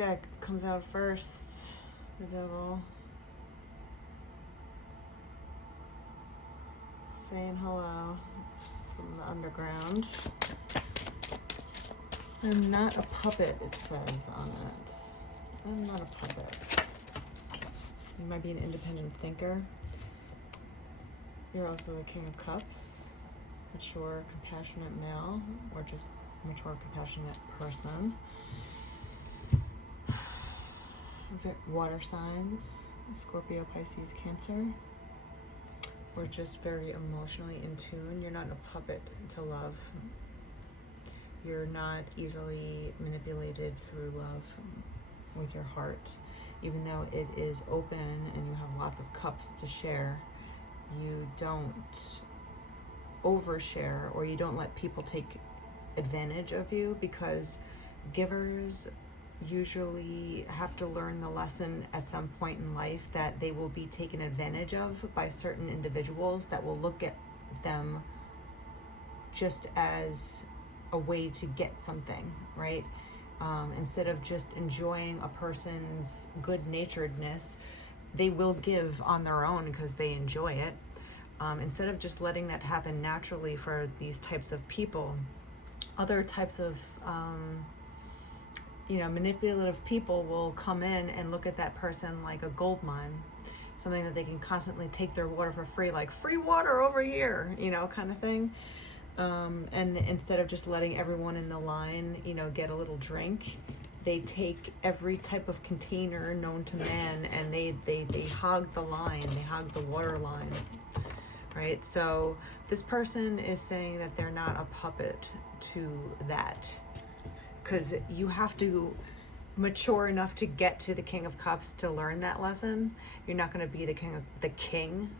deck comes out first. The Devil. Saying hello from the underground. I'm not a puppet, it says on it. I'm not a puppet. You might be an independent thinker. You're also the King of Cups. Mature, compassionate male, or just mature, compassionate person. Water signs, Scorpio, Pisces, Cancer. We're just very emotionally in tune. You're not a puppet to love. You're not easily manipulated through love with your heart. Even though it is open and you have lots of cups to share, you don't overshare, or you don't let people take advantage of you, because givers usually have to learn the lesson at some point in life that they will be taken advantage of by certain individuals that will look at them just as a way to get something, right? Instead of just enjoying a person's good-naturedness, they will give on their own because they enjoy it. Instead of just letting that happen naturally for these types of people, other types of manipulative people will come in and look at that person like a gold mine, something that they can constantly take their water for free, like free water over here, kind of thing. And instead of just letting everyone in the line, get a little drink, they take every type of container known to man and they hog the line, they hog the water line, right? So this person is saying that they're not a puppet to that, because you have to mature enough to get to the King of Cups to learn that lesson. You're not going to be the king,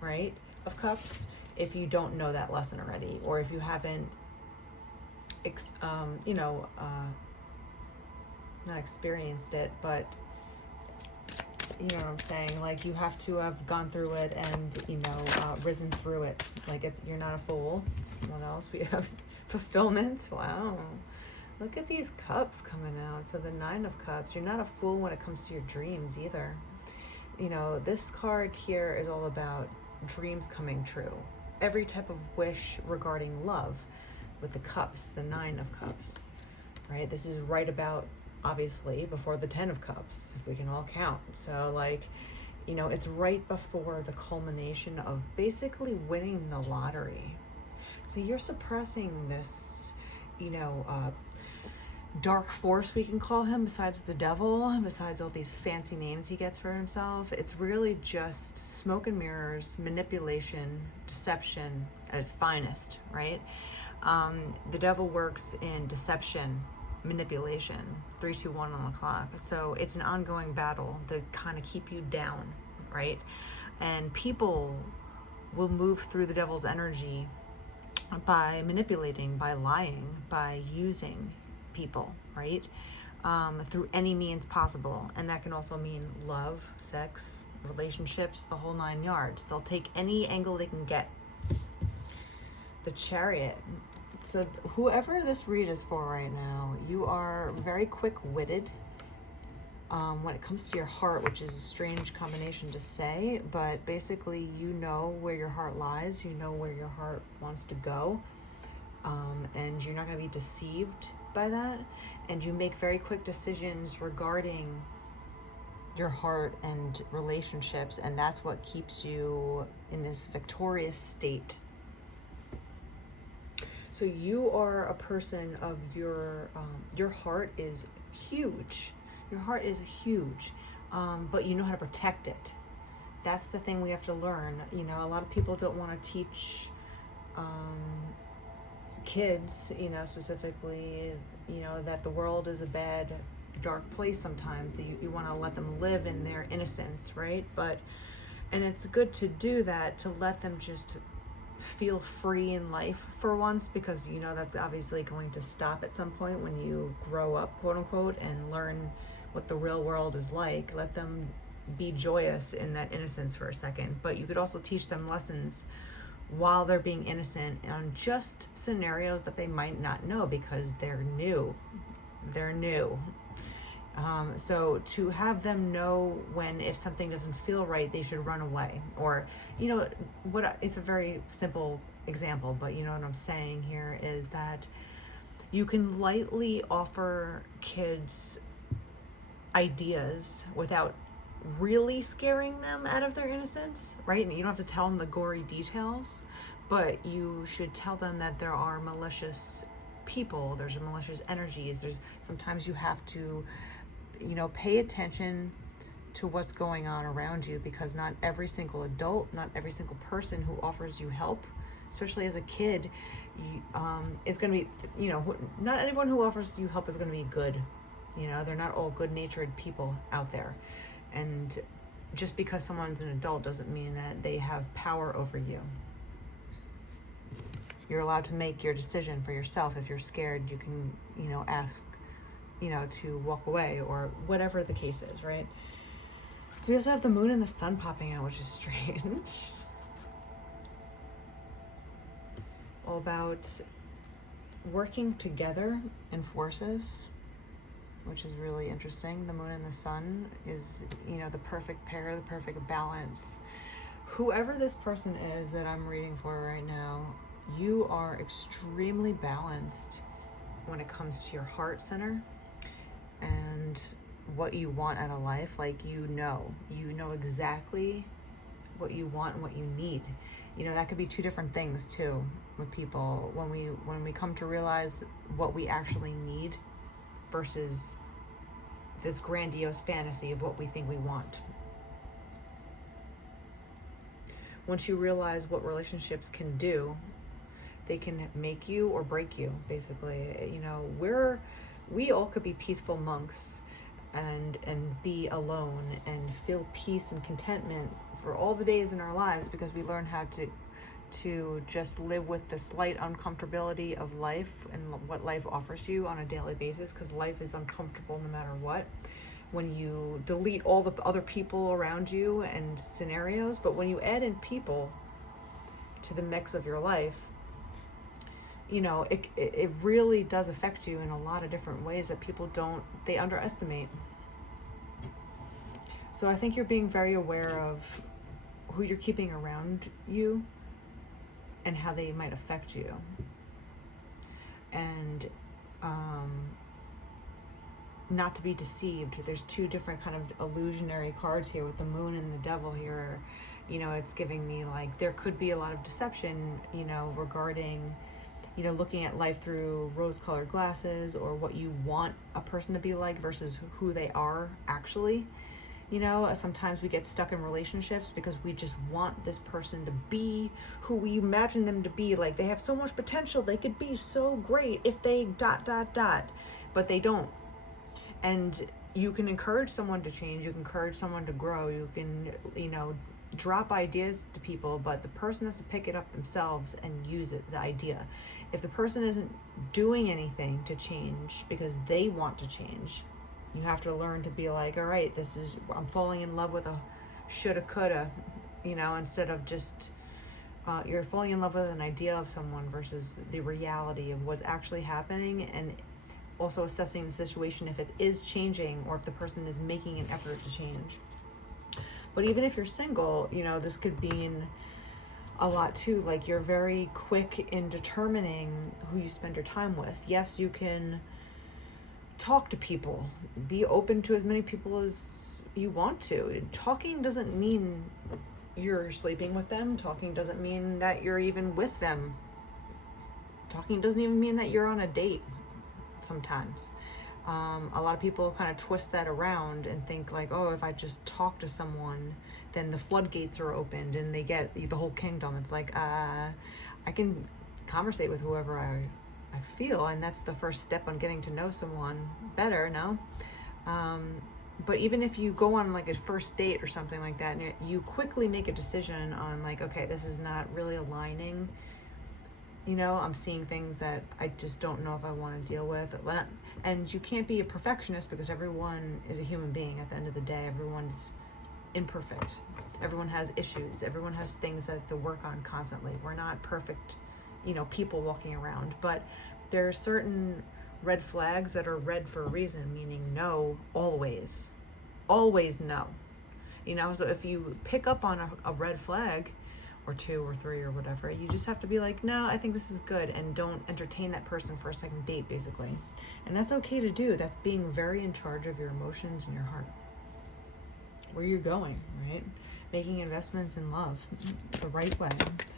right, of Cups if you don't know that lesson already, or if you haven't, not experienced it, but you know what I'm saying? Like, you have to have gone through it and, risen through it. Like, you're not a fool. What else? We have fulfillment. Wow. Look at these cups coming out. So the 9 of Cups, you're not a fool when it comes to your dreams either. This card here is all about dreams coming true. Every type of wish regarding love with the cups, the 9 of Cups, right? This is right about, obviously, before the 10 of Cups, if we can all count. So it's right before the culmination of basically winning the lottery. So you're suppressing this, dark force, we can call him, besides the devil, besides all these fancy names he gets for himself. It's really just smoke and mirrors, manipulation, deception at its finest, right? The devil works in deception, manipulation, 3, 2, 1 on the clock. So it's an ongoing battle to kind of keep you down, right? And people will move through the devil's energy by manipulating, by lying, by using people, right? Through any means possible. And that can also mean love, sex, relationships, the whole 9 yards. They'll take any angle they can get. The Chariot. So whoever this read is for right now, you are very quick-witted when it comes to your heart, which is a strange combination to say, but basically you know where your heart lies, you know where your heart wants to go, and you're not going to be deceived by that, and you make very quick decisions regarding your heart and relationships, and that's what keeps you in this victorious state. So you are a person of your heart is huge. Your heart is huge, but you know how to protect it. That's the thing we have to learn. A lot of people don't want to teach kids, specifically, that the world is a bad, dark place sometimes, that you want to let them live in their innocence, right? And it's good to do that, to let them just feel free in life for once, because that's obviously going to stop at some point when you grow up, quote unquote, and learn what the real world is like. Let them be joyous in that innocence for a second, but you could also teach them lessons while they're being innocent on just scenarios that they might not know because they're new. So to have them know if something doesn't feel right, they should run away. Or, it's a very simple example, but you know what I'm saying here is that you can lightly offer kids ideas without really scaring them out of their innocence, right? And you don't have to tell them the gory details, but you should tell them that there are malicious people, there's malicious energies, sometimes you have to, pay attention to what's going on around you, because not every single adult, not every single person who offers you help, especially as a kid, is going to be, not anyone who offers you help is going to be good. They're not all good-natured people out there. And just because someone's an adult doesn't mean that they have power over you. You're allowed to make your decision for yourself. If you're scared, you can, ask, to walk away, or whatever the case is, right? So we also have the moon and the sun popping out, which is strange. All about working together in forces, which is really interesting. The moon and the sun is, the perfect pair, the perfect balance. Whoever this person is that I'm reading for right now, you are extremely balanced when it comes to your heart center and what you want out of life. Like, you know exactly what you want and what you need. That could be two different things too with people. When we come to realize what we actually need versus this grandiose fantasy of what we think we want. Once you realize what relationships can do, they can make you or break you, basically. We all could be peaceful monks and be alone and feel peace and contentment for all the days in our lives, because we learn how to just live with the slight uncomfortability of life and what life offers you on a daily basis, because life is uncomfortable no matter what. When you delete all the other people around you and scenarios, but when you add in people to the mix of your life, it really does affect you in a lot of different ways that people they underestimate. So I think you're being very aware of who you're keeping around you and how they might affect you. And not to be deceived. There's two different kind of illusionary cards here with the moon and the devil here. It's giving me like there could be a lot of deception, regarding, looking at life through rose-colored glasses, or what you want a person to be like versus who they are actually. Sometimes we get stuck in relationships because we just want this person to be who we imagine them to be. Like, they have so much potential, they could be so great if they ... but they don't. And you can encourage someone to change, you can encourage someone to grow, you can, drop ideas to people, but the person has to pick it up themselves and use the idea. If the person isn't doing anything to change because they want to change, you have to learn to be like, all right, I'm falling in love with a shoulda, coulda, instead of just, you're falling in love with an idea of someone versus the reality of what's actually happening, and also assessing the situation if it is changing or if the person is making an effort to change. But even if you're single, this could mean a lot too. Like, you're very quick in determining who you spend your time with. Yes, you can talk to people, be open to as many people as you want to. Talking doesn't mean you're sleeping with them. Talking doesn't mean that you're even with them. Talking doesn't even mean that you're on a date sometimes. A lot of people kind of twist that around and think like, oh, if I just talk to someone, then the floodgates are opened and they get the whole kingdom. It's like, I can conversate with whoever I feel, and that's the first step on getting to know someone better, no? But even if you go on like a first date or something like that, and you quickly make a decision on like, okay, this is not really aligning, I'm seeing things that I just don't know if I want to deal with. And you can't be a perfectionist, because everyone is a human being at the end of the day. Everyone's imperfect. Everyone has issues. Everyone has things that they work on constantly. We're not perfect, people walking around. But there are certain red flags that are red for a reason, meaning no, always. Always no. You know, so if you pick up on a red flag or two or three or whatever, you just have to be like, no, I think this is good, and don't entertain that person for a second date, basically. And that's okay to do. That's being very in charge of your emotions and your heart. Where you're going, right? Making investments in love the right way,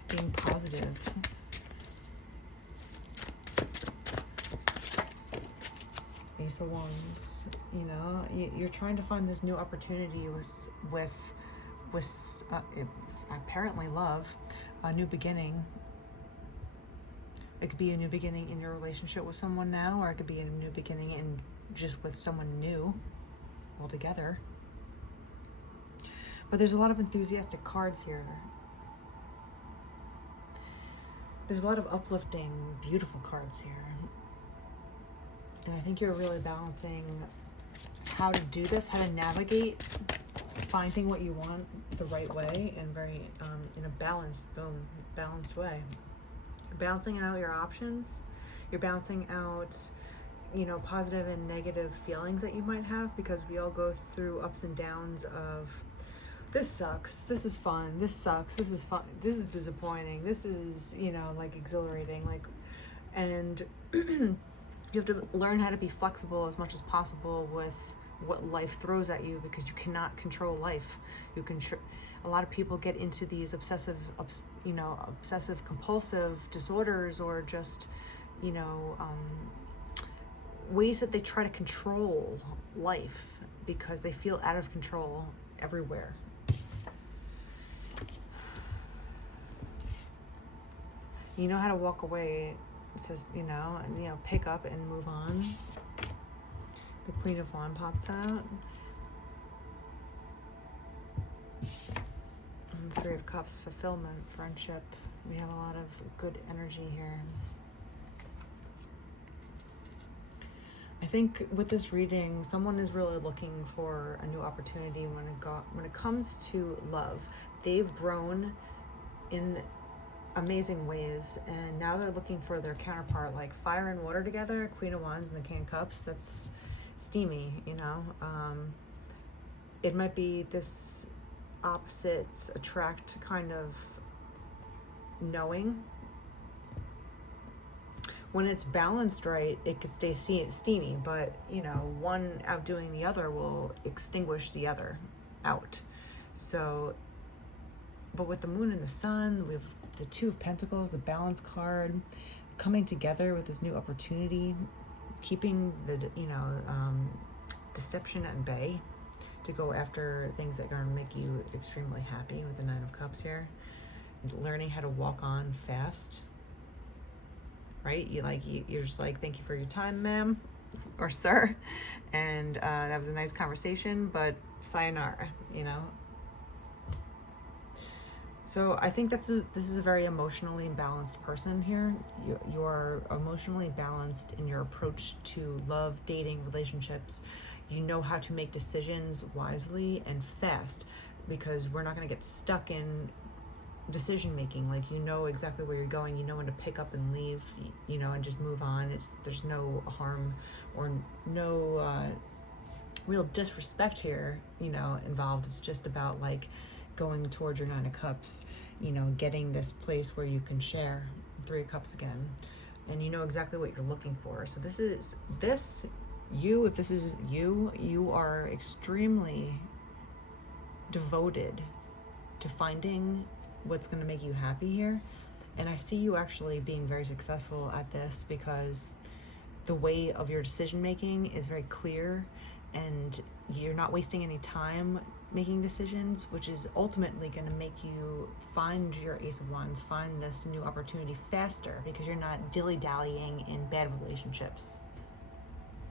being positive. Ace of Wands, you know, you're trying to find this new opportunity with it's apparently love, a new beginning. It could be a new beginning in your relationship with someone now, or it could be a new beginning in just with someone new altogether. But there's a lot of enthusiastic cards here. There's a lot of uplifting, beautiful cards here. And I think you're really balancing how to do this, how to navigate finding what you want the right way and very in a balanced way. You're balancing out your options. You're balancing out, you know, positive and negative feelings that you might have, because we all go through ups and downs of this sucks, this is fun, this sucks, this is fun, this is disappointing, this is, you know, like exhilarating, like, and you have to learn how to be flexible as much as possible with what life throws at you, because you cannot control life. You can. A lot of people get into these obsessive compulsive disorders, or just, you know, ways that they try to control life because they feel out of control everywhere. You know how to walk away. It says, you know, and, you know, pick up and move on. The Queen of Wands pops out. And the Three of Cups, fulfillment, friendship. We have a lot of good energy here. I think with this reading, someone is really looking for a new opportunity when it comes to love. They've grown in amazing ways, and now they're looking for their counterpart, like fire and water together, Queen of Wands and the King of Cups. That's steamy, you know. It might be this opposites attract kind of knowing. When it's balanced right, it could stay steamy, but, you know, one outdoing the other will extinguish the other out. So, but with the Moon and the Sun, we have the Two of Pentacles, the Balance card, coming together with this new opportunity, keeping the, you know, deception at bay to go after things that are going to make you extremely happy with the Nine of Cups here. Learning how to walk on fast, right? You're just like, thank you for your time, ma'am or sir, and that was a nice conversation, but sayonara, you know. So I think this is a very emotionally balanced person here. You are emotionally balanced in your approach to love, dating, relationships. You know how to make decisions wisely and fast, because we're not going to get stuck in decision making. Like, you know exactly where you're going. You know when to pick up and leave, you know, and just move on. There's no harm or no real disrespect here, you know, involved. It's just about like going towards your Nine of Cups, you know, getting this place where you can share. Three of Cups again, and you know exactly what you're looking for. So if this is you are extremely devoted to finding what's going to make you happy here. And I see you actually being very successful at this, because the way of your decision making is very clear, and you're not wasting any time making decisions, which is ultimately going to make you find your Ace of Wands, find this new opportunity faster, because you're not dilly-dallying in bad relationships.